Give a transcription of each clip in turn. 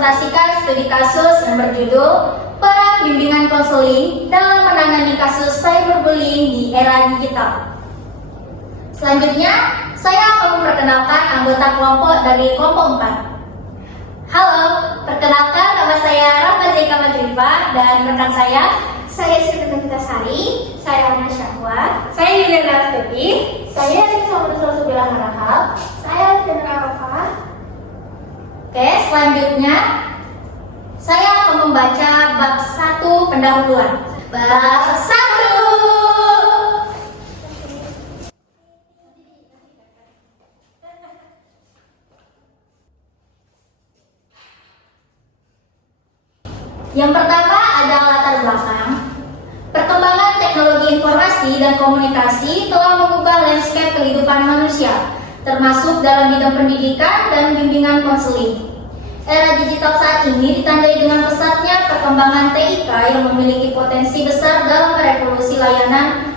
mempresentasikan studi kasus yang berjudul Peran Bimbingan Konseling dalam Menangani Kasus Cyberbullying di Era Digital. Selanjutnya, saya akan memperkenalkan anggota kelompok dari kelompok 4. Halo, perkenalkan nama saya Rahma Zeka Madrifa dan rekan saya Siti Novitasari, saya Ana Syahwa, saya Yuliana Astuti, saya Elisa Subila Harahap, saya Fendra Rafa. Oke, selanjutnya saya akan membaca bab 1 pendahuluan. Bab 1. Yang pertama adalah latar belakang. Perkembangan teknologi informasi dan komunikasi telah mengubah landscape kehidupan manusia, termasuk dalam bidang pendidikan dan bimbingan konseling. Era digital saat ini ditandai dengan pesatnya perkembangan TIK yang memiliki potensi besar dalam merevolusi layanan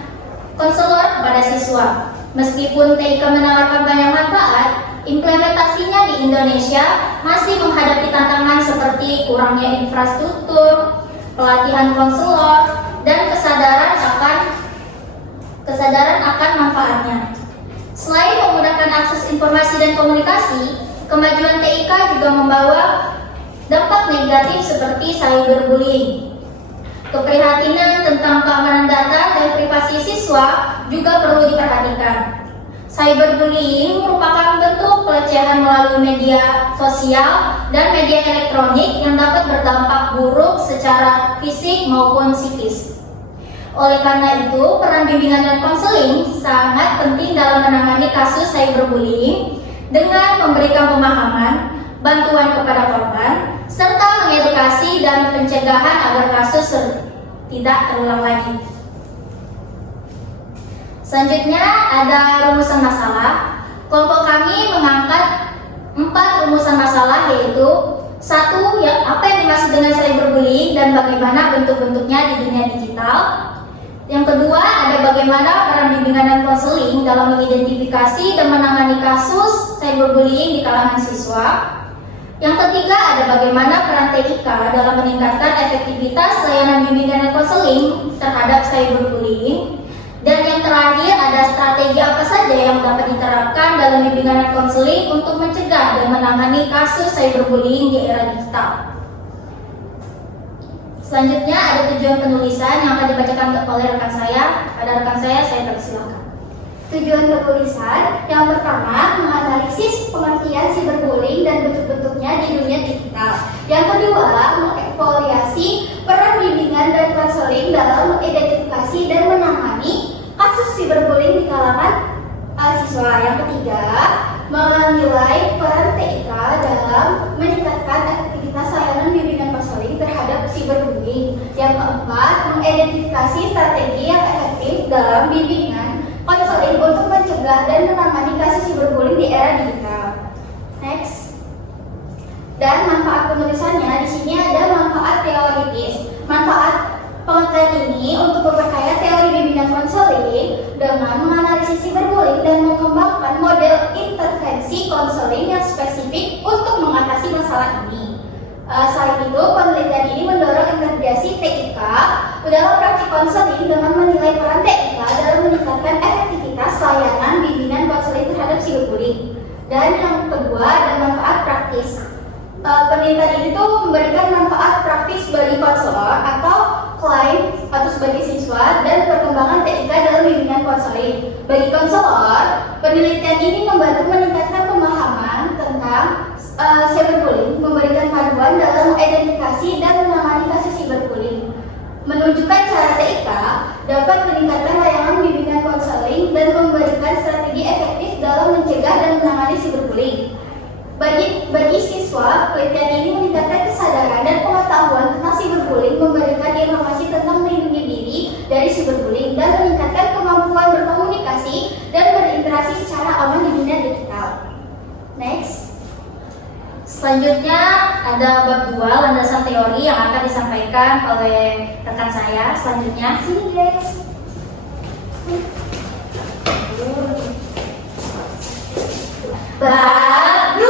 konselor kepada siswa. Meskipun TIK menawarkan banyak manfaat, implementasinya di Indonesia masih menghadapi tantangan seperti kurangnya infrastruktur, pelatihan konselor, dan kesadaran akan manfaatnya. Selain memudahkan akses informasi dan komunikasi, kemajuan TIK juga membawa dampak negatif seperti cyberbullying. Keprihatinan tentang keamanan data dan privasi siswa juga perlu diperhatikan. Cyberbullying merupakan bentuk pelecehan melalui media sosial dan media elektronik yang dapat berdampak buruk secara fisik maupun psikis. Oleh karena itu, peran bimbingan dan konseling sangat penting dalam menangani kasus cyberbullying dengan memberikan pemahaman, bantuan kepada korban, serta mengedukasi dan pencegahan agar kasus tidak terulang lagi. Selanjutnya ada rumusan masalah. Kelompok kami mengangkat 4 rumusan masalah, yaitu 1. Apa yang dimaksud dengan cyberbullying dan bagaimana bentuk-bentuknya di dunia digital. Yang kedua, ada bagaimana peran bimbingan dan konseling dalam mengidentifikasi dan menangani kasus cyberbullying di kalangan siswa. Yang ketiga, ada bagaimana peran TIK dalam meningkatkan efektivitas layanan bimbingan dan konseling terhadap cyberbullying. Dan yang terakhir, ada strategi apa saja yang dapat diterapkan dalam bimbingan dan konseling untuk mencegah dan menangani kasus cyberbullying di era digital. Selanjutnya ada tujuan penulisan yang akan dibacakan oleh rekan saya. Pada rekan saya persilakan. Tujuan penulisan yang pertama, menganalisis pengertian cyberbullying dan bentuk-bentuknya di dunia digital. Yang kedua, mengevaluasi peran bimbingan dan konseling dalam mengidentifikasi dan menangani kasus cyberbullying di kalangan siswa. Yang ketiga, menilai peran TIK dalam meningkatkan efektivitas layanan bimbingan konseling terhadap cyberbullying. Yang keempat, mengidentifikasi strategi yang efektif dalam bimbingan konseling untuk mencegah dan menangani kasus cyberbullying di era digital. Next. Dan manfaat penulisannya, di sini ada manfaat teoritis. Manfaat pengertian ini untuk memperkaya teori bimbingan konseling dengan menganalisis cyberbullying dan mengembangkan model intervensi konseling yang spesifik untuk mengatasi masalah ini. Selain itu, penelitian ini mendorong integrasi TIK dalam praktik konseling dengan menilai peran TIK dalam meningkatkan efektivitas layanan bimbingan konseling terhadap cyberbullying. Dan yang kedua, ada manfaat praktis. Penelitian ini tuh memberikan manfaat praktis bagi konselor atau klien atau sebagai siswa dan perkembangan TIK dalam bimbingan konseling. Bagi konselor, penelitian ini membantu meningkatkan pemahaman tentang cyberbullying, memberikan panduan dalam mengidentifikasi dan menangani kasus cyberbullying. Menunjukkan cara TIK dapat meningkatkan layanan bimbingan konseling dan memberikan strategi efektif dalam mencegah dan menangani cyberbullying. Bagi siswa, penelitian ini meningkatkan kesadaran dan pengetahuan tentang cyberbullying, memberikan informasi tentang melindungi diri dari cyberbullying, dan meningkatkan kemampuan berkomunikasi dan berinteraksi secara aman di dunia digital. Next. Selanjutnya ada bab 2, landasan teori yang akan disampaikan oleh rekan saya. Selanjutnya, Sini guys. bab 2.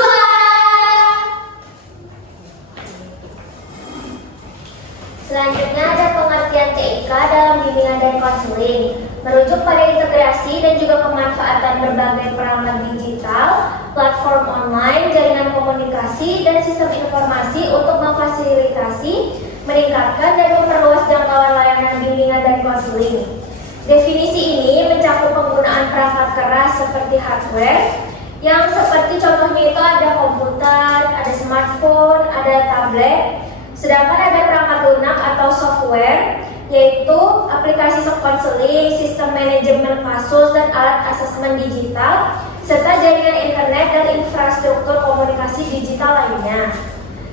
pada integrasi dan juga pemanfaatan berbagai perangkat digital, platform online, jaringan komunikasi, dan sistem informasi untuk memfasilitasi, meningkatkan, dan memperluas jangkauan layanan bimbingan dan konseling. Definisi ini mencakup penggunaan perangkat keras seperti hardware, yang seperti contohnya itu ada komputer, ada smartphone, ada tablet. Sedangkan ada perangkat lunak atau software, yaitu aplikasi konseling, sistem manajemen kasus, dan alat asesmen digital, serta jaringan internet dan infrastruktur komunikasi digital lainnya.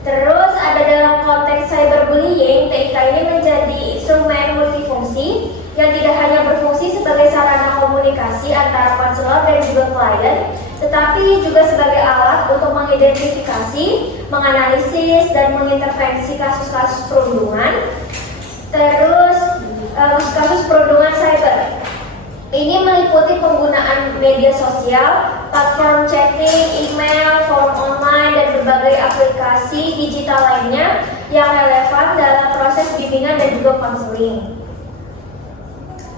Terus ada dalam konteks cyberbullying, TIK ini menjadi instrumen multifungsi yang tidak hanya berfungsi sebagai sarana komunikasi antara konselor dan juga klien, tetapi juga sebagai alat untuk mengidentifikasi, menganalisis, dan mengintervensi kasus-kasus perundungan. Terus kasus perundungan cyber ini meliputi penggunaan media sosial, platform chatting, email, forum online, dan berbagai aplikasi digital lainnya yang relevan dalam proses bimbingan dan juga konseling.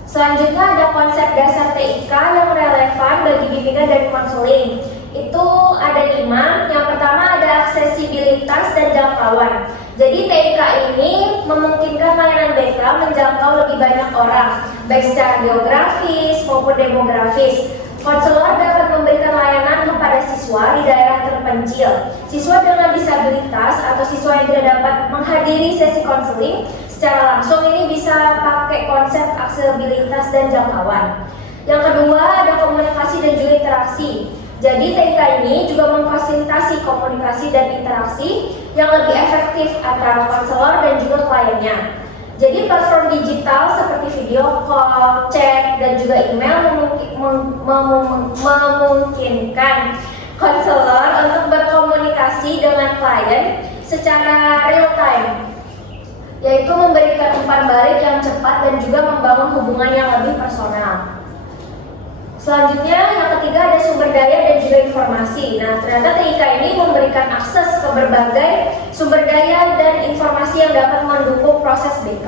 Selanjutnya ada konsep dasar TIK yang relevan bagi bimbingan dan konseling. Itu ada 5. Yang pertama ada aksesibilitas dan jangkauan. Jadi TIK ini memungkinkan layanan BK menjangkau lebih banyak orang, baik secara geografis maupun demografis. Konselor dapat memberikan layanan kepada siswa di daerah terpencil, siswa dengan disabilitas atau siswa yang tidak dapat menghadiri sesi konseling secara langsung. Ini bisa pakai konsep aksesibilitas dan jangkauan. Yang kedua ada komunikasi dan juga interaksi. Jadi TIK ini juga memfasilitasi komunikasi dan interaksi yang lebih efektif antara konselor dan juga kliennya. Jadi platform digital seperti video call, chat, dan juga email memungkinkan konselor untuk berkomunikasi dengan klien secara real time, yaitu memberikan umpan balik yang cepat dan juga membangun hubungan yang lebih personal. Selanjutnya yang ketiga ada sumber daya dan juga informasi. Nah, ternyata TIK ini memberikan akses ke berbagai sumber daya dan informasi yang dapat mendukung proses BK.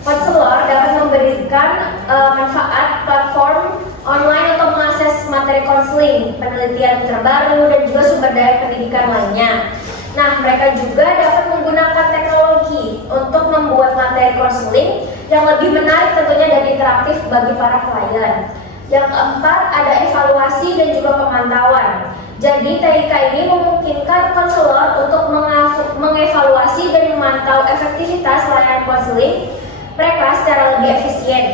Konselor dapat memberikan manfaat platform online untuk mengakses materi konseling, penelitian terbaru, dan juga sumber daya pendidikan lainnya. Nah, mereka juga dapat menggunakan teknologi untuk membuat materi konseling yang lebih menarik tentunya dan interaktif bagi para klien. Yang keempat ada evaluasi dan juga pemantauan. Jadi TIK ini memungkinkan konselor untuk mengevaluasi dan memantau efektivitas layanan konseling mereka secara lebih efisien.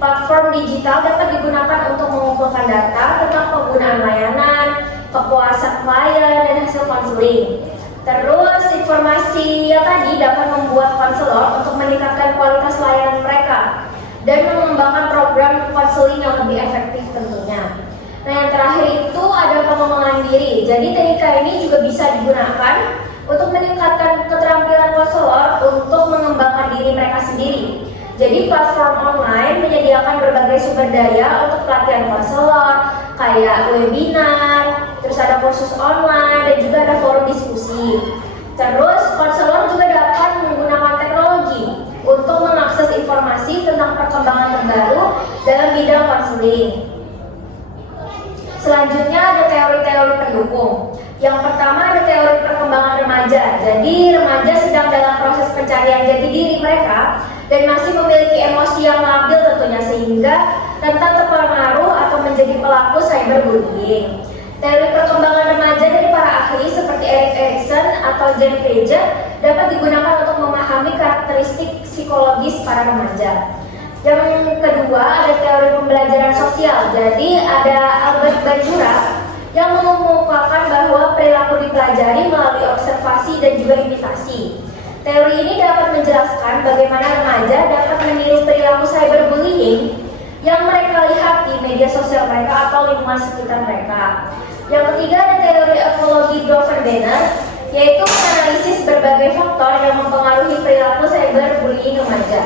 Platform digital dapat digunakan untuk mengumpulkan data tentang penggunaan layanan, kepuasan klien, dan hasil konseling. Terus informasi yang tadi dapat membuat konselor untuk meningkatkan kualitas layanan mereka dan mengembangkan program konseling yang lebih efektif tentunya. Nah, yang terakhir itu ada pengembangan diri. Jadi TIK ini juga bisa digunakan untuk meningkatkan keterampilan konselor untuk mengembangkan diri mereka sendiri. Jadi platform online menyediakan berbagai sumber daya untuk pelatihan konselor, kayak webinar, terus ada kursus online, dan juga ada forum diskusi. Terus konselor juga dapat menggunakan teknologi untuk mengakses informasi tentang perkembangan terbaru dalam bidang konseling. Selanjutnya ada teori-teori pendukung. Yang pertama ada teori perkembangan remaja. Jadi remaja sedang dalam proses pencarian jati diri mereka dan masih memiliki emosi yang labil tentunya, sehingga rentan terpengaruh atau menjadi pelaku cyberbullying. Teori perkembangan remaja dari para ahli seperti Erik Erikson atau Jen Piaget dapat digunakan untuk memahami karakteristik psikologis para remaja. Yang kedua ada teori pembelajaran sosial. Jadi ada Albert Bandura yang mengemukakan bahwa perilaku dipelajari melalui observasi dan juga imitasi. Teori ini dapat menjelaskan bagaimana remaja dapat meniru perilaku cyberbullying yang mereka lihat di media sosial mereka atau lingkungan sekitar mereka. Yang ketiga ada teori ekologi Grover-Benner, yaitu menganalisis berbagai faktor yang mempengaruhi perilaku cyberbullying remaja.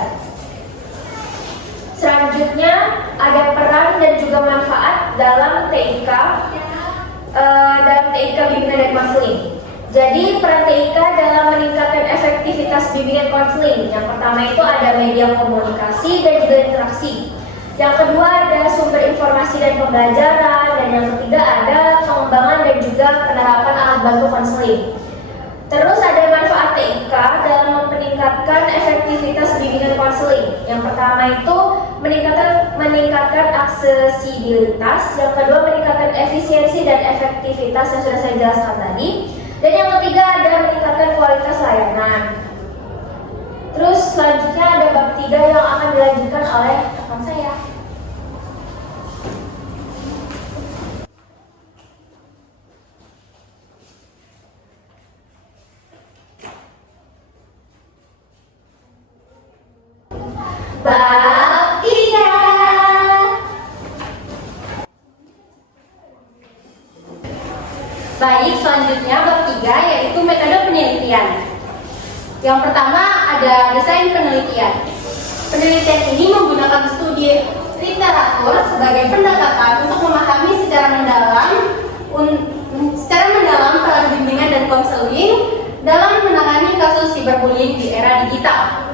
Selanjutnya ada peran dan juga manfaat dalam TIK bimbingan dan konseling. Jadi peran TIK dalam meningkatkan efektivitas bimbingan konseling. Yang pertama itu ada media komunikasi dan juga interaksi. Yang kedua ada sumber informasi dan pembelajaran, dan yang ketiga ada pengembangan dan juga penerapan alat bantu konseling. Terus ada manfaat TIK dalam meningkatkan efektivitas bimbingan konseling. Yang pertama itu meningkatkan aksesibilitas, yang kedua meningkatkan efisiensi dan efektivitas yang sudah saya jelaskan tadi, dan yang ketiga ada meningkatkan kualitas layanan. Terus selanjutnya ada bab 3 yang akan dilanjutkan oleh rekan saya. Bab 3. Baik, selanjutnya bab 3 yaitu metode penelitian. Yang pertama ada desain penelitian. Penelitian ini menggunakan studi literatur sebagai pendekatan untuk memahami secara mendalam peran bimbingan dan konseling dalam menangani kasus cyberbullying di era digital.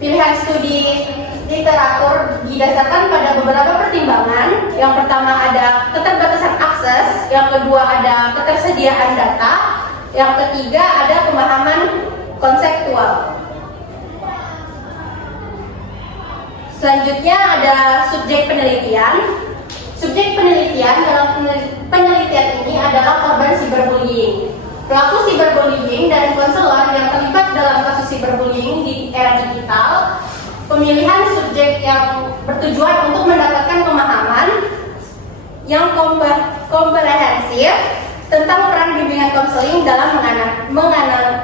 Pilihan studi literatur didasarkan pada beberapa pertimbangan. Yang pertama ada keterbatasan akses, yang kedua ada ketersediaan data, yang ketiga ada pemahaman konseptual. Selanjutnya ada subjek penelitian. Subjek penelitian dalam penelitian ini adalah korban cyberbullying. Pelaku cyberbullying dan konselor yang terlibat dalam kasus cyberbullying di era digital. Pemilihan subjek yang bertujuan untuk mendapatkan pemahaman yang komprehensif tentang peran bimbingan konseling dalam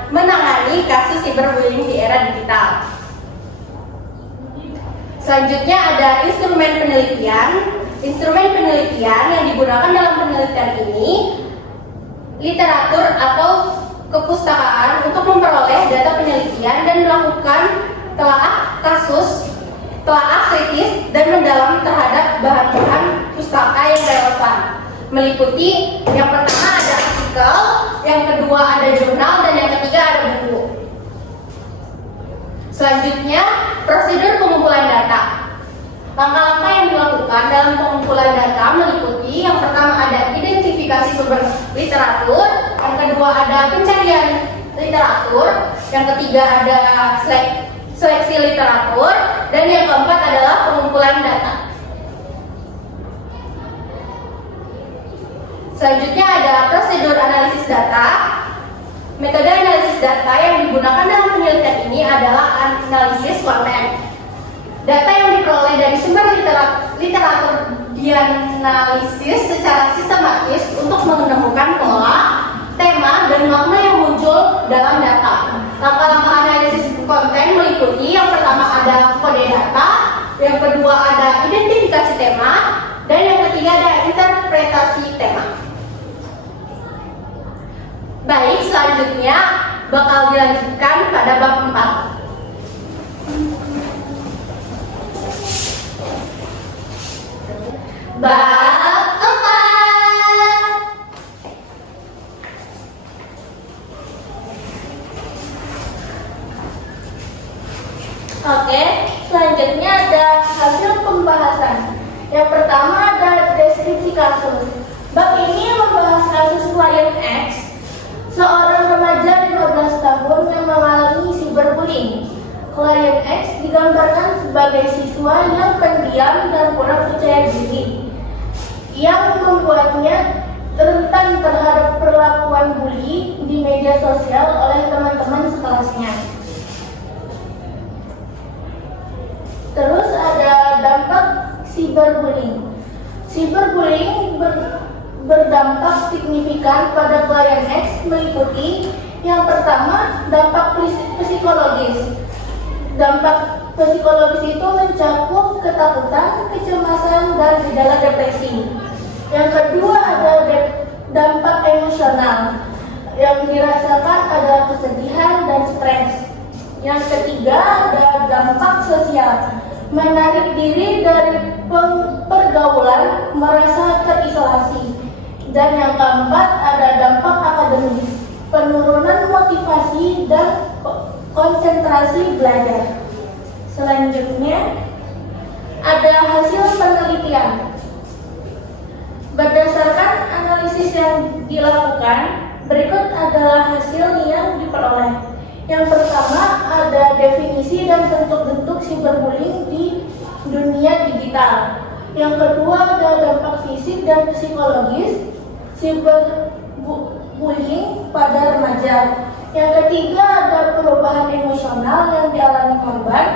menangani kasus cyberbullying di era digital. Selanjutnya ada instrumen penelitian. Instrumen penelitian yang digunakan dalam penelitian ini literatur atau kepustakaan untuk memperoleh data penelitian dan melakukan telaah kritis dan mendalam terhadap bahan-bahan pustaka yang relevan. Meliputi yang pertama ada artikel, yang kedua ada jurnal, dan yang ketiga ada buku. Selanjutnya, prosedur pengumpulan data. Langkah-langkah yang dilakukan dalam pengumpulan data meliputi yang pertama ada identifikasi sumber literatur, yang kedua ada pencarian literatur, yang ketiga ada seleksi literatur, dan yang keempat adalah pengumpulan data. Selanjutnya ada prosedur analisis data. Metode analisis data yang digunakan dalam penelitian ini adalah analisis konten. Data yang diperoleh dari sumber literatur dianalisis secara sistematis untuk menemukan pola, tema, dan makna yang muncul dalam data. Langkah-langkah analisis konten meliputi yang pertama ada kode data, yang kedua ada identifikasi tema, dan yang ketiga ada interpretasi tema. Baik, selanjutnya bakal dilanjutkan pada bab 4. Bab 4. Oke, selanjutnya ada hasil pembahasan. Yang pertama ada deskripsi kasus. Bab ini membahas kasus klien X, seorang remaja 15 tahun yang mengalami cyberbullying. Klien X digambarkan sebagai siswa yang pendiam dan kurang percaya diri, yang membuatnya rentan terhadap perlakuan bully di media sosial oleh teman-teman sekelasnya. Terus ada dampak cyberbullying. Cyberbullying berdampak signifikan pada klien X meliputi yang pertama dampak psikologis. Dampak psikologis itu mencakup ketakutan, kecemasan, dan gejala depresi. Yang kedua ada dampak emosional yang dirasakan ada kesedihan dan stres. Yang ketiga ada dampak sosial, menarik diri dari pergaulan, merasa terisolasi. Dan yang keempat ada dampak akademis, penurunan motivasi dan konsentrasi belajar. Selanjutnya ada hasil penelitian. Berdasarkan analisis yang dilakukan, berikut adalah hasil yang diperoleh. Yang pertama, ada definisi dan bentuk-bentuk cyberbullying di dunia digital. Yang kedua, ada dampak fisik dan psikologis cyberbullying pada remaja. Yang ketiga, ada perubahan emosional yang dialami korban.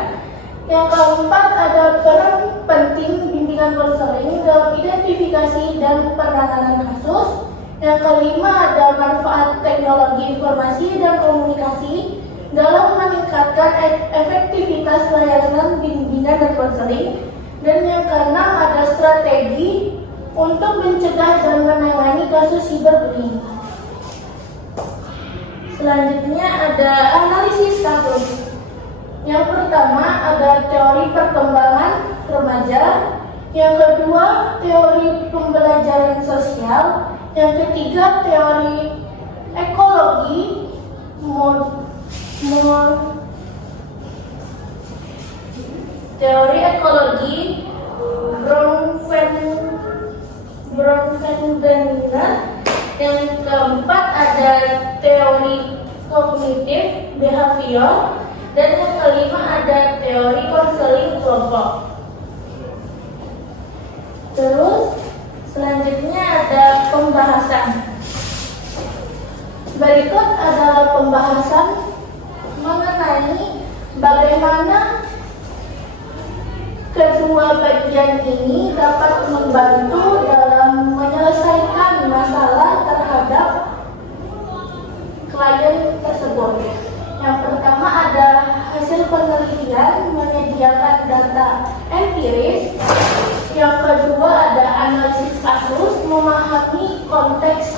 Yang keempat, ada peran penting bimbingan konseling dalam identifikasi dan penanganan kasus. Yang kelima, ada manfaat teknologi informasi dan komunikasi dalam meningkatkan efektivitas layanan bimbingan dan konseling. Dan yang keenam, ada strategi untuk mencegah dan menangani kasus cyberbullying. Selanjutnya ada analisis kasus. Yang pertama ada teori perkembangan remaja. Yang kedua, teori pembelajaran sosial. Yang ketiga, teori ekologi teori ekologi Bronfenbrenner. Yang keempat ada teori kognitif behavior. Dan yang kelima ada teori konseling kelompok. Terus selanjutnya ada pembahasan. Berikut adalah pembahasan mengenai bagaimana kedua bagian ini dapat membantu dalam menyelesaikan masalah terhadap klien tersebut. Yang pertama ada hasil penelitian menyediakan data empiris. Yang kedua ada analisis kasus, memahami konteks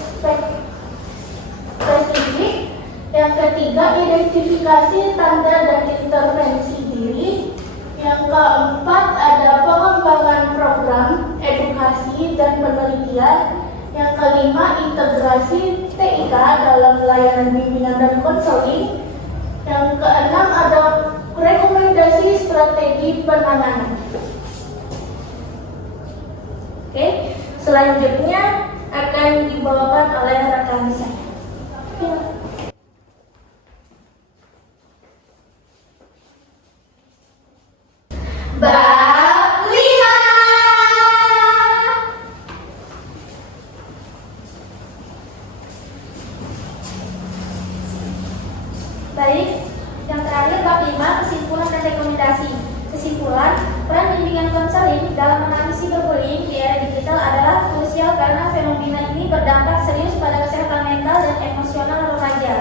spesifik. Yang ketiga identifikasi tanda dan intervensi diri. Yang keempat ada pengembangan program edukasi dan penelitian. Yang kelima integrasi TIK dalam layanan bimbingan dan konseling. Yang keenam ada rekomendasi strategi penanganan. Oke, selanjutnya akan dibawakan oleh rekan saya. Bab 5. Baik, yang terakhir bab 5, kesimpulan dan rekomendasi. Kesimpulan, peran bimbingan konseling dalam menangani cyberbullying di era digital adalah krusial karena fenomena ini berdampak serius pada kesehatan mental dan emosional remaja.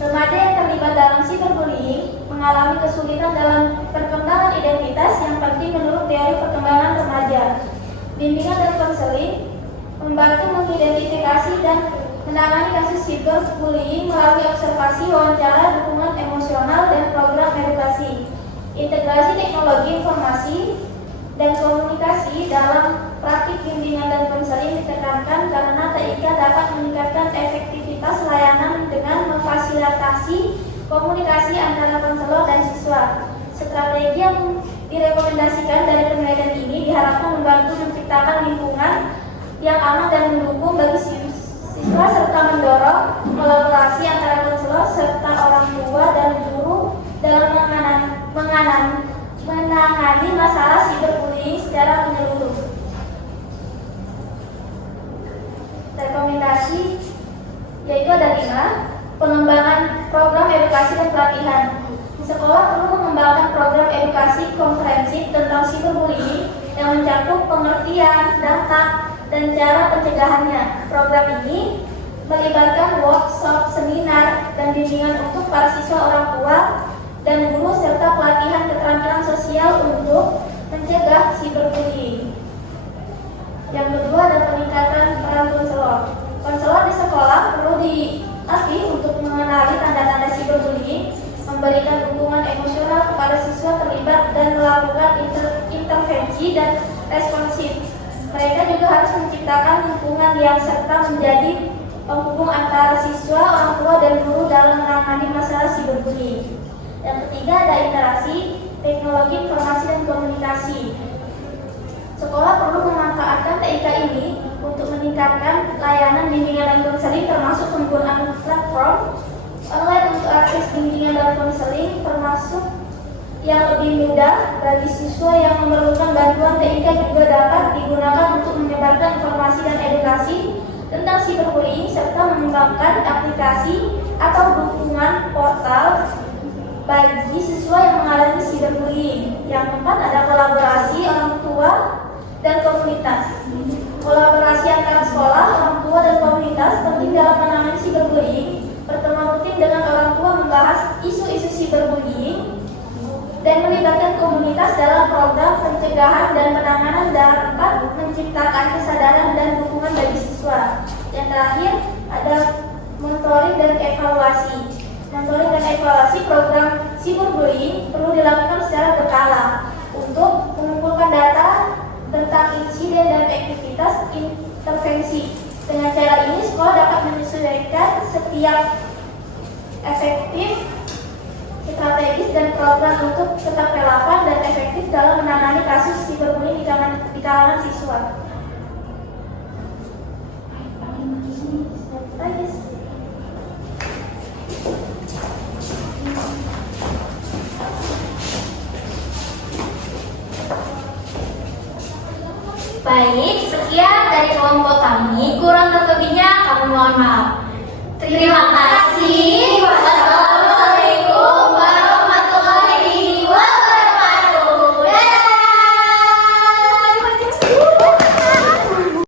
Remaja yang terlibat dalam cyberbullying mengalami kesulitan dalam perkembangan identitas yang penting menurut teori perkembangan remaja. Bimbingan dan konseling membantu mengidentifikasi dan menangani kasus cyberbullying melalui observasi, wawancara, dukungan emosional, dan program edukasi. Integrasi teknologi informasi dan komunikasi dalam praktik bimbingan dan konseling ditekankan karena TIK dapat meningkatkan efektivitas layanan dengan memfasilitasi komunikasi antara konselor dan siswa. Strategi yang direkomendasikan dari penelitian ini diharapkan membantu menciptakan lingkungan yang aman dan mendukung bagi siswa serta mendorong kolaborasi antara konselor serta orang tua dan guru dalam menangani masalah cyberbullying secara menyeluruh. Rekomendasi yaitu ada 5. Pengembangan program edukasi dan pelatihan. Di sekolah perlu mengembangkan program edukasi komprehensif tentang cyberbullying yang mencakup pengertian, dampak, dan cara pencegahannya. Program ini melibatkan workshop, seminar, dan bimbingan untuk para siswa, orang tua, dan guru serta pelatihan keterampilan sosial untuk mencegah cyberbullying. Yang kedua ada peningkatan peran konselor. Konselor di sekolah perlu dilatih untuk mengenali tanda-tanda cyberbullying, memberikan dukungan emosional kepada siswa terlibat dan melakukan intervensi dan responsif. Mereka juga harus menciptakan lingkungan yang serta menjadi penghubung antara siswa, orang tua, dan guru dalam menangani masalah cyberbullying. Yang ketiga ada interaksi teknologi informasi dan komunikasi. Sekolah perlu memanfaatkan TIK ini untuk meningkatkan layanan bimbingan dan konseling termasuk penggunaan platform online untuk akses bimbingan dan konseling termasuk yang lebih mudah bagi siswa yang memerlukan bantuan. TIK juga dapat digunakan untuk menyebarkan informasi dan edukasi tentang cyberbullying serta mengembangkan aplikasi atau dukungan portal bagi siswa yang mengalami cyberbullying. Yang keempat ada kolaborasi orang tua dan komunitas. Kolaborasi antara sekolah, orang tua, dan komunitas penting dalam menangani cyberbullying. Pertemuan rutin dengan orang tua membahas isu-isu cyberbullying dan melibatkan komunitas dalam program pencegahan dan penanganan dapat menciptakan kesadaran dan dukungan bagi siswa. Yang terakhir ada monitoring dan evaluasi. Monitoring dan evaluasi program cyberbullying perlu dilakukan secara berkala untuk mengumpulkan data tentang insiden dan aktivitas intervensi. Dengan cara ini, sekolah dapat menyesuaikan setiap efektif, strategis, dan program untuk tetap relevan dan efektif dalam menangani kasus cyberbullying di kalangan siswa. Baik, sekian dari kelompok kami. Kurang lebihnya kami mohon maaf. Terima kasih.